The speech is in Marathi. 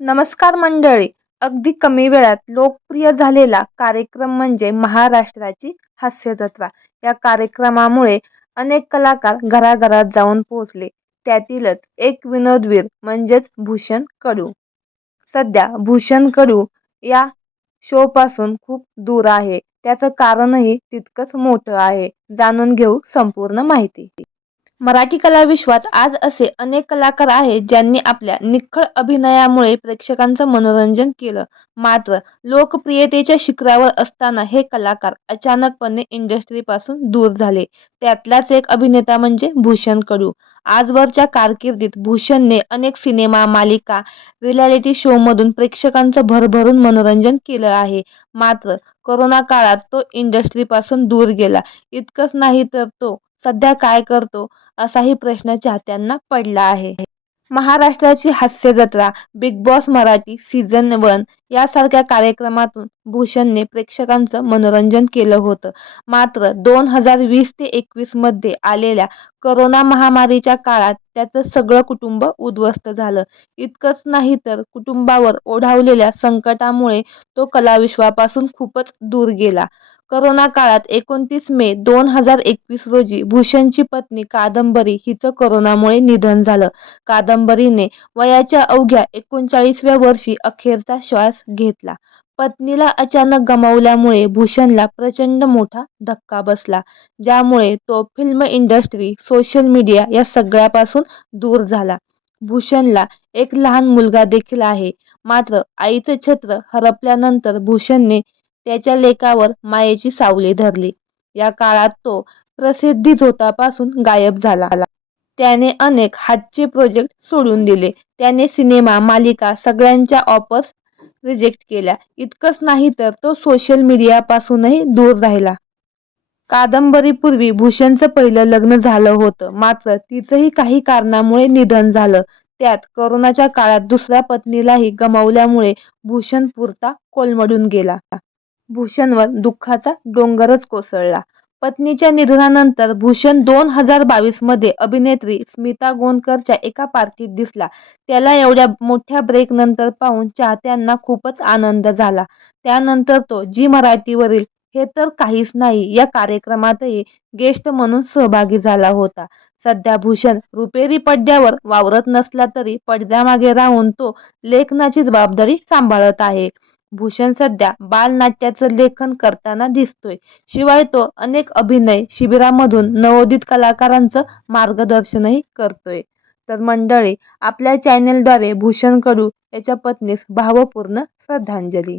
नमस्कार मंडळी. अगदी कमी वेळात लोकप्रिय झालेला कार्यक्रम म्हणजे महाराष्ट्राची हास्य जत्रा. या कार्यक्रमामुळे अनेक कलाकार घराघरात जाऊन पोहोचले. त्यातीलच एक विनोदवीर म्हणजेच भूषण कडू. सध्या भूषण कडू या शोपासून खूप दूर आहे. त्याचं कारणही तितकंच मोठं आहे. जाणून घेऊ संपूर्ण माहिती. मराठी कला विश्वात आज असे अनेक कलाकार आहेत ज्यांनी आपल्या निखळ अभिनयामुळे प्रेक्षकांचं मनोरंजन केलं. मात्र लोकप्रियतेच्या शिखरावर असताना हे कलाकार अचानकपणे इंडस्ट्रीपासून दूर झाले. त्यातलाच एक अभिनेता म्हणजे भूषण कडू. आजवरच्या कारकिर्दीत भूषणने अनेक सिनेमा, मालिका, रिॲलिटी शोमधून प्रेक्षकांचं भरभरून मनोरंजन केलं आहे. मात्र कोरोना काळात तो इंडस्ट्रीपासून दूर गेला. इतकंच नाही तर तो सध्या काय करतो असाही प्रश्न चाहत्यांना पडला आहे. महाराष्ट्राची हास्य जत्रा, बिग बॉस मराठी सीझन 1 यासारख्या कार्यक्रमातून भूषणने प्रेक्षकांचं मनोरंजन केलं होतं. मात्र 2020 ते 21 मध्ये आलेल्या करोना महामारीच्या काळात त्याचं सगळं कुटुंब उद्ध्वस्त झालं. इतकंच नाही तर कुटुंबावर ओढावलेल्या संकटामुळे तो कलाविश्वापासून खूपच दूर गेला. करोना काळात 29 मे 2021 रोजी भूषणची पत्नी कादंबरी हिचं कोरोनामुळे निधन झालं. कादंबरीने वयाच्या अवघ्या 39व्या वर्षी अखेरचा श्वास घेतला. पत्नीला अचानक गमावल्यामुळे भूषणला प्रचंड मोठा धक्का बसला, ज्यामुळे तो फिल्म इंडस्ट्री, सोशल मीडिया या सगळ्यापासून दूर झाला. भूषणला एक लहान मुलगा देखील आहे. मात्र आईचं छत्र हरपल्यानंतर भूषणने त्याच्या लेकावर मायेची सावली धरली. या काळात तो प्रसिद्धी झोतापासून गायब झाला. त्याने अनेक हातचे प्रोजेक्ट सोडून दिले. त्याने सिनेमा, मालिका सगळ्यांच्या ऑफर्स रिजेक्ट केल्या. इतकंच नाही तर तो सोशल मीडियापासूनही दूर राहिला. कादंबरीपूर्वी भूषणचं पहिलं लग्न झालं होतं. मात्र तिचंही काही कारणामुळे निधन झालं. त्यात करोनाच्या काळात दुसऱ्या पत्नीलाही गमावल्यामुळे भूषण पुरता कोलमडून गेला. भूषणवर दुःखाचा डोंगरच कोसळला. पत्नीच्या निधनानंतर भूषण 2022 मध्ये अभिनेत्री स्मिता गोंदकरच्या एका पार्टीत दिसला. त्याला एवढ्या मोठ्या ब्रेकनंतर पाहून चाहत्यांना खूपच आनंद झाला. त्यानंतर तो झी मराठीवरील हे तर काहीच नाही या कार्यक्रमातही गेस्ट म्हणून सहभागी झाला होता. सध्या भूषण रुपेरी पडद्यावर वावरत नसला तरी पडद्यामागे राहून तो लेखनाची जबाबदारी सांभाळत आहे. भूषण सध्या बालनाट्याचं लेखन करताना दिसतोय. शिवाय तो अनेक अभिनय शिबिरामधून नवोदित कलाकारांचं मार्गदर्शनही करतोय. तर मंडळी, आपल्या चॅनेलद्वारे भूषण कडू याच्या पत्नीस भावपूर्ण श्रद्धांजली.